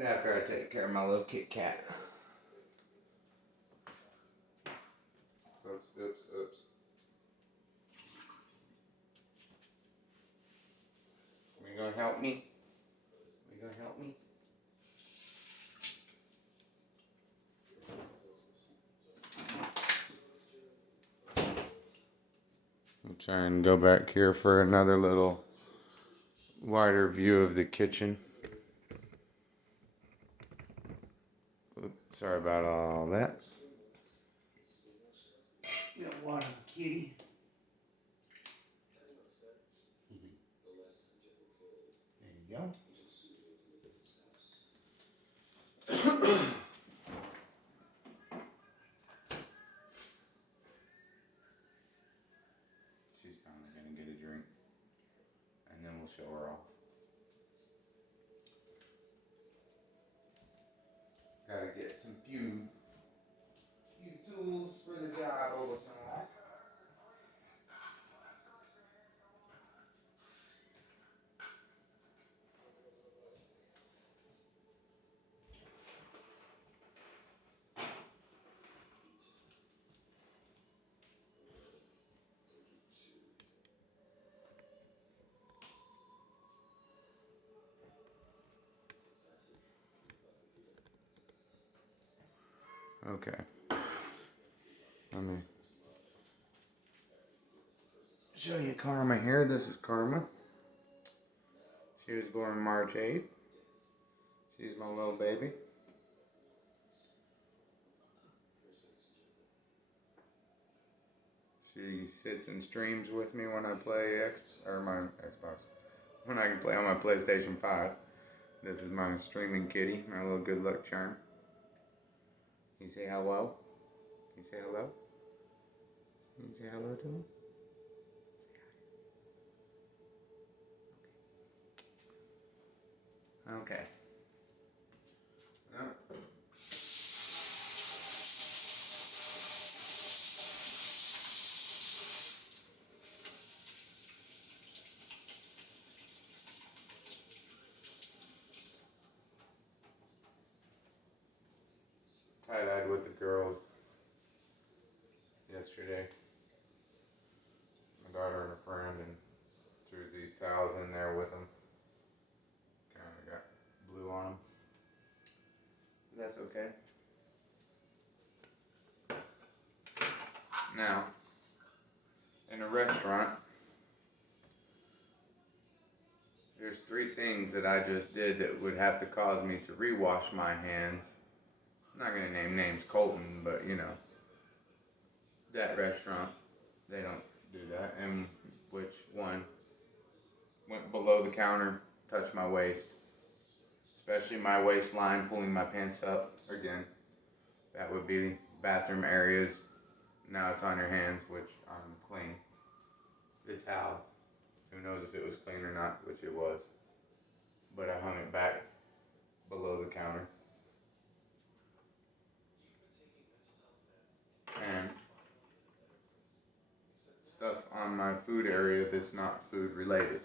Right after I take care of my little Kit Kat. Oops, oops, oops. You gonna help me? You gonna help me? I'll try and go back here for another little wider view of the kitchen. Oops, sorry about all that. Got water for kitty. There you go. She's finally gonna get a drink, and then we'll show her off. Gotta get some few tools for the job over time. Okay. Let me show you Karma here. This is Karma. She was born March 8th. She's my little baby. She sits and streams with me when I play my Xbox. When I can play on my PlayStation 5. This is my streaming kitty, my little good luck charm. You say hello? You say hello? You say hello to him? Okay. Yep. Tie-dyed with the girls yesterday. My daughter and a friend, and threw these towels in there with them. Kind of got blue on them. That's okay. Now, in a restaurant, there's 3 things that I just did that would have to cause me to rewash my hands. I'm not going to name names, Colton, but you know, that restaurant, they don't do that. And which one went below the counter, touched my waist, especially my waistline, pulling my pants up again. That would be bathroom areas. Now it's on your hands, which I'm clean. The towel, who knows if it was clean or not, which it was. But I hung it back below the counter. And stuff on my food area that's not food related.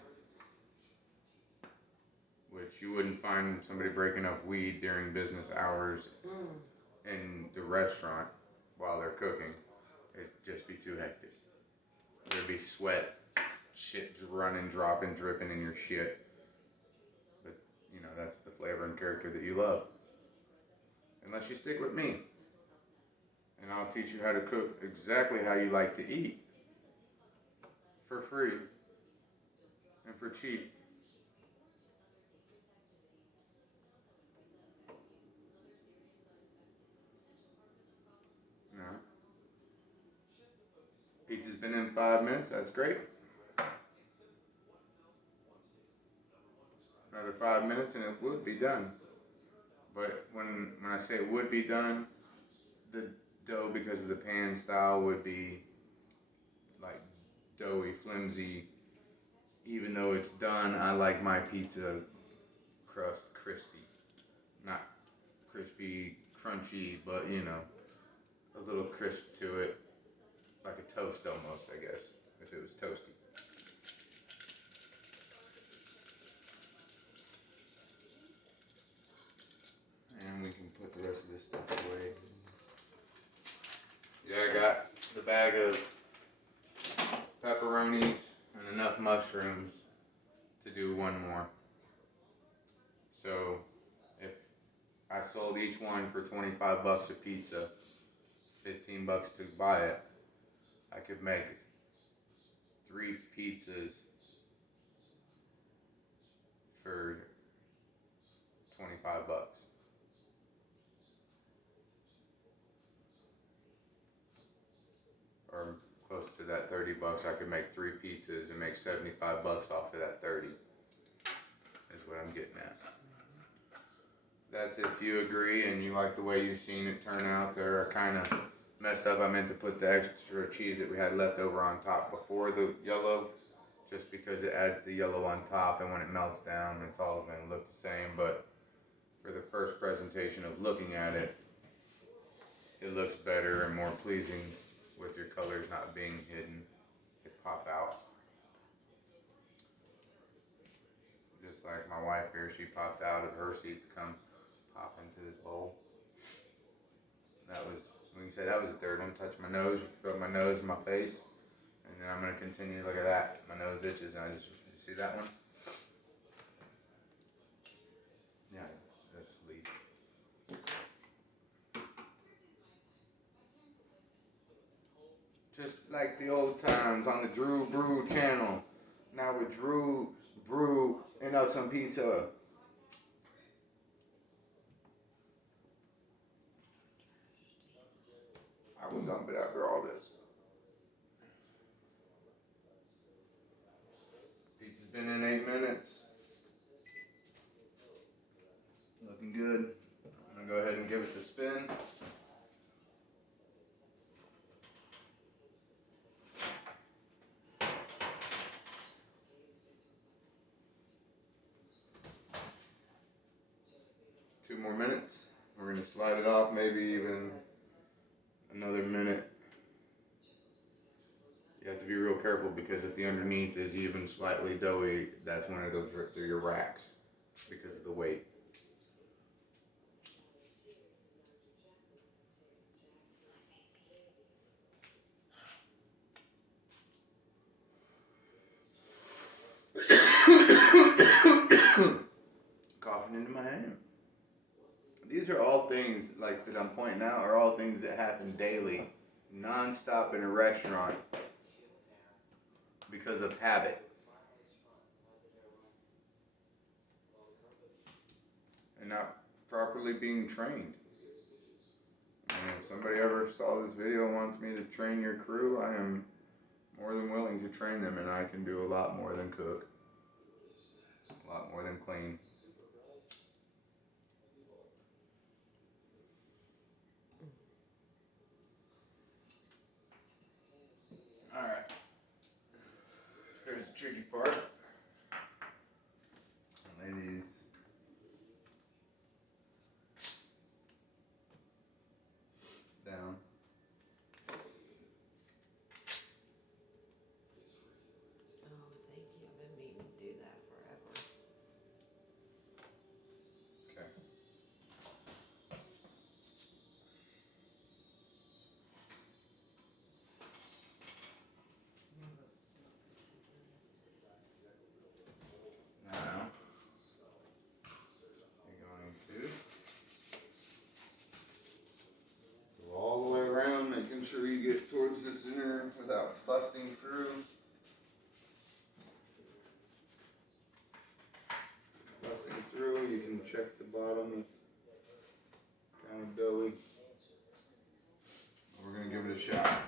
Which you wouldn't find somebody breaking up weed during business hours in the restaurant while they're cooking. It'd just be too hectic. There'd be sweat, shit running, dropping, dripping in your shit. But, you know, that's the flavor and character that you love. Unless you stick with me. And I'll teach you how to cook exactly how you like to eat. For free. And for cheap. No. Pizza's been in 5 minutes, that's great. Another 5 minutes and it would be done. But when I say it would be done, the dough, because of the pan style, would be like doughy, flimsy. Even though it's done, I like my pizza crust crispy. Not crispy, crunchy, but you know, a little crisp to it. Like a toast almost, I guess, if it was toasty. the bag of pepperonis and enough mushrooms to do one more. So if I sold each one for 25 bucks a pizza, 15 bucks to buy it, I could make 3 pizzas for 25 bucks. Or close to that 30 bucks. I could make 3 pizzas and make 75 bucks off of that 30. Is what I'm getting at. That's if you agree and you like the way you've seen it turn out. They're kind of messed up. I meant to put the extra cheese that we had left over on top before the yellow, just because it adds the yellow on top, and when it melts down, it's all going to look the same. But for the first presentation of looking at it, it looks better and more pleasing with your colors not being hidden. They pop out. Just like my wife here, she popped out of her seat to come pop into this bowl. That was, we can say that was the third one. Touch my nose, rub my nose in my face, and then I'm going to continue. Look at that. My nose itches, and you see that one? Yeah, that's sleep. Just like the old times on the Drew Brew channel. Now with Drew Brew and out some pizza. I was dump it after all this. Pizza's been in 8 minutes. Looking good. I'm gonna go ahead and give it a spin. Two more minutes. We're gonna slide it off, maybe even another minute. You have to be real careful because if the underneath is even slightly doughy, that's when it'll drip through your racks because of the weight. Coughing into my hand. These are all things like that I'm pointing out are all things that happen daily, non-stop in a restaurant because of habit. And not properly being trained. And if somebody ever saw this video and wants me to train your crew, I am more than willing to train them, and I can do a lot more than cook. A lot more than clean. Alright. Here's the tricky part. Lay these down. Oh, thank you. I've been meaning to do that forever. Okay. Now, you're going to go all the way around, making sure you get towards the center without busting through. Busting through, you can check the bottom, it's kind of doughy. We're going to give it a shot.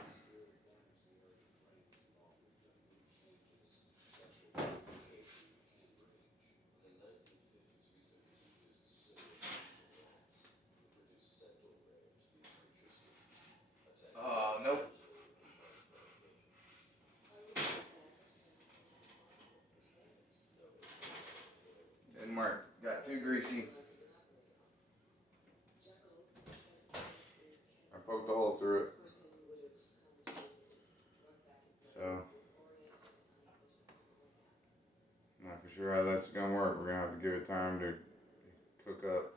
Nope. Didn't work. Got too greasy. I poked a hole through it. So, not for sure how that's going to work. We're going to have to give it time to cook up.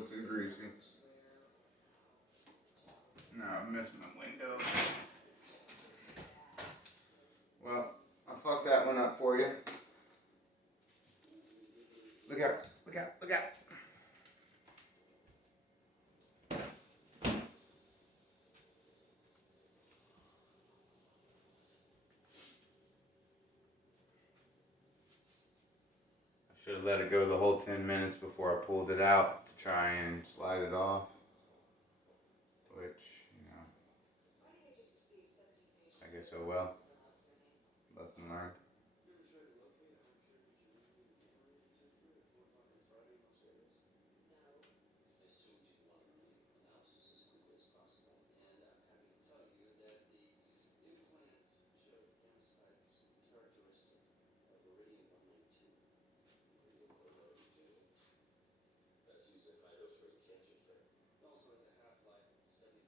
little too greasy. No, I missed my window. Well, I fucked that one up for you. Look out, look out, look out. I should have let it go the whole 10 minutes before I pulled it out to try and slide it off. Which, I guess oh well. Lesson learned.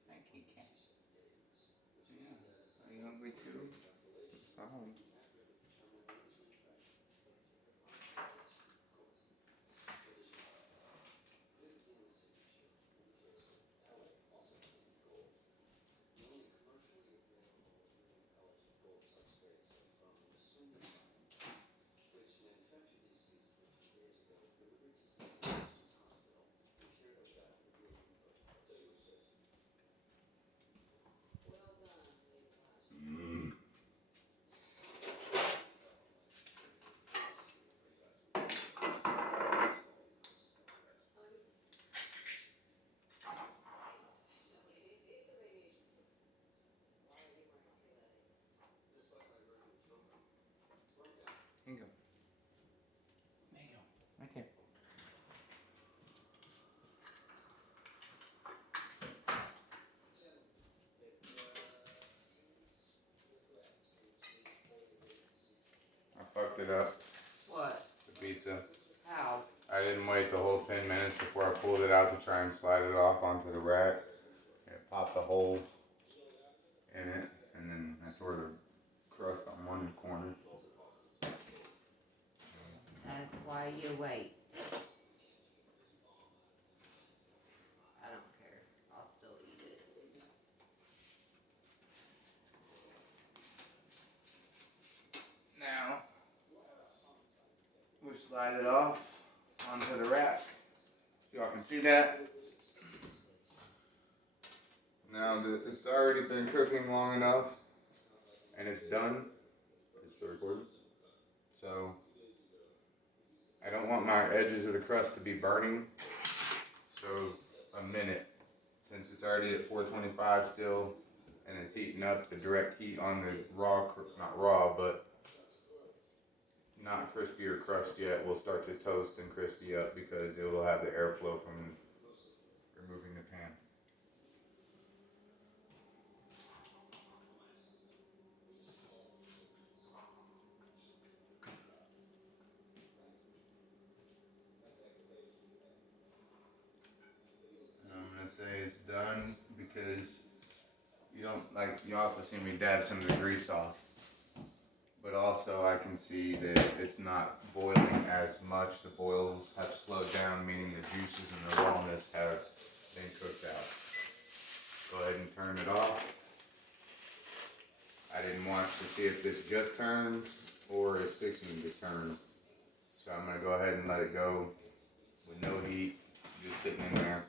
Thank you, Ken. Yeah. Are you hungry too? Oh. Here you go. There you go. Right there. I fucked it up. What? The pizza. How? I didn't wait the whole 10 minutes before I pulled it out to try and slide it off onto the rack. It popped a hole in it, and then I tore the crust on one corner. That's why you wait. I don't care. I'll still eat it. Now, we'll slide it off onto the rack. Y'all can see that. Now that it's already been cooking long enough, and it's done. It's still recording. So, I don't want my edges of the crust to be burning. So, a minute. Since it's already at 425 still, and it's heating up, the direct heat on the raw, not raw, but not crispier crust yet will start to toast and crispy up because it will have the airflow from removing the pan. And I'm gonna say it's done because you don't like. You also see me dab some of the grease off. But also I can see that it's not boiling as much. The boils have slowed down, meaning the juices and the rawness have been cooked out. Go ahead and turn it off. I didn't want to see if this just turned or it's fixing to turn. So I'm going to go ahead and let it go with no heat, just sitting in there.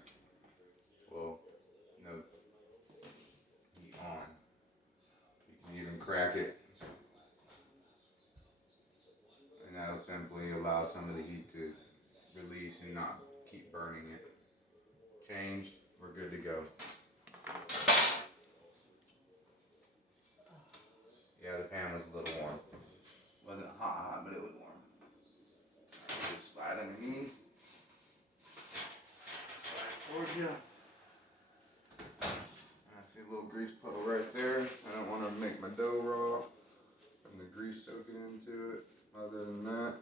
Well, no heat on. You can even crack it. And that'll simply allow some of the heat to release and not keep burning it. Changed, we're good to go. Yeah, the pan was a little warm. Wasn't hot, but it was warm. Just slide underneath. Slide towards you. I see a little grease puddle right there. I don't want to make my dough raw from the grease soaking into it. Other than that,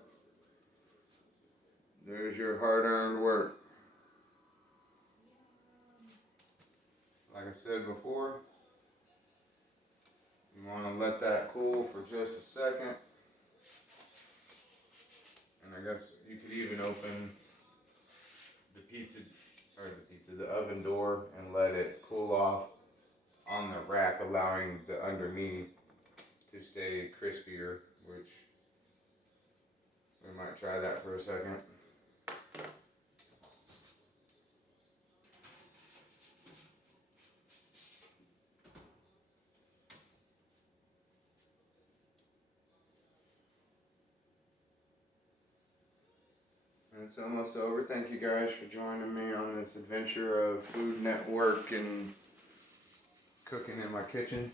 there's your hard-earned work. Like I said before, you want to let that cool for just a second. And I guess you could even open the pizza cool off on the rack, allowing the underneath to stay crispier, which we might try that for a second. And it's almost over. Thank you guys for joining me on this adventure of Food Network and cooking in my kitchen.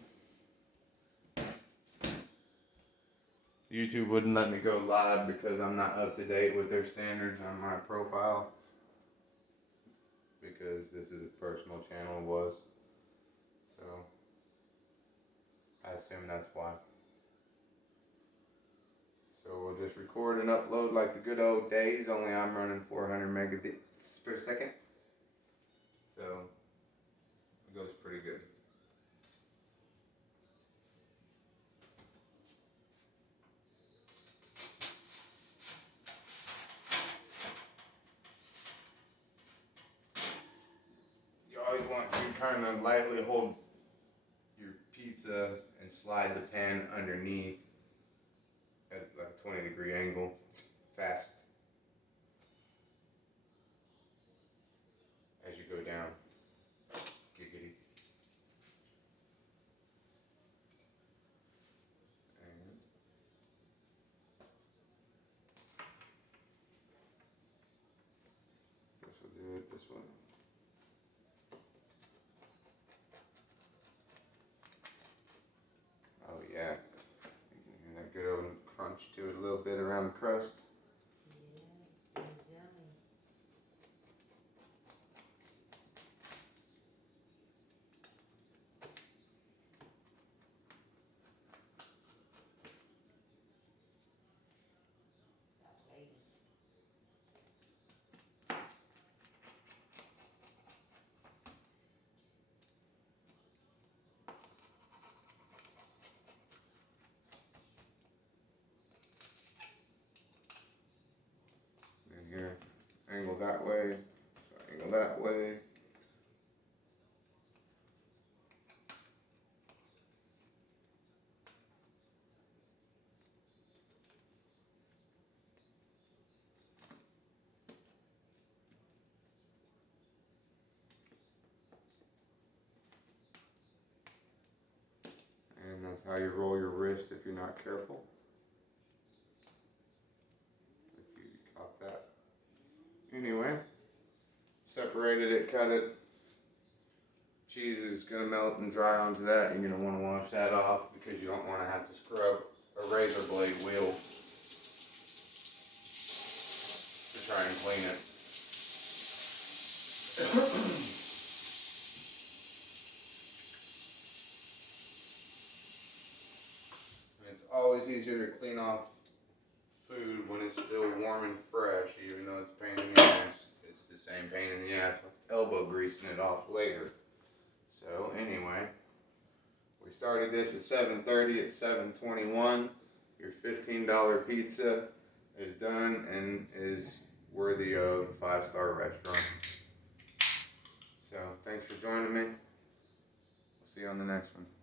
YouTube wouldn't let me go live because I'm not up to date with their standards on my profile. Because this is a personal channel, was. So, I assume that's why. So we'll just record and upload like the good old days, only I'm running 400 megabits per second. So, it goes pretty good. You always want to kind of lightly hold your pizza and slide the pan underneath at like a 20-degree angle, fast, as you go down. Giggity. And guess we'll do it this way. Oh yeah. You can hear that good old crunch to it a little bit around the crust. Yeah, it's yummy. Stop waiting. And here, angle that way, so angle that way. And that's how you roll your wrist if you're not careful. If you caught that. Anyway, separated it, cut it. Cheese is going to melt and dry onto that. You're going to want to wash that off because you don't want to have to scrub a razor blade wheel to try and clean it. It's always easier to clean off food when it's still warm and fresh, even though it's a pain in the ass. It's the same pain in the ass with elbow greasing it off later. So anyway, we started this at 7:30. At 7:21, your $15 pizza is done and is worthy of a 5-star restaurant. So thanks for joining me. We'll see you on the next one.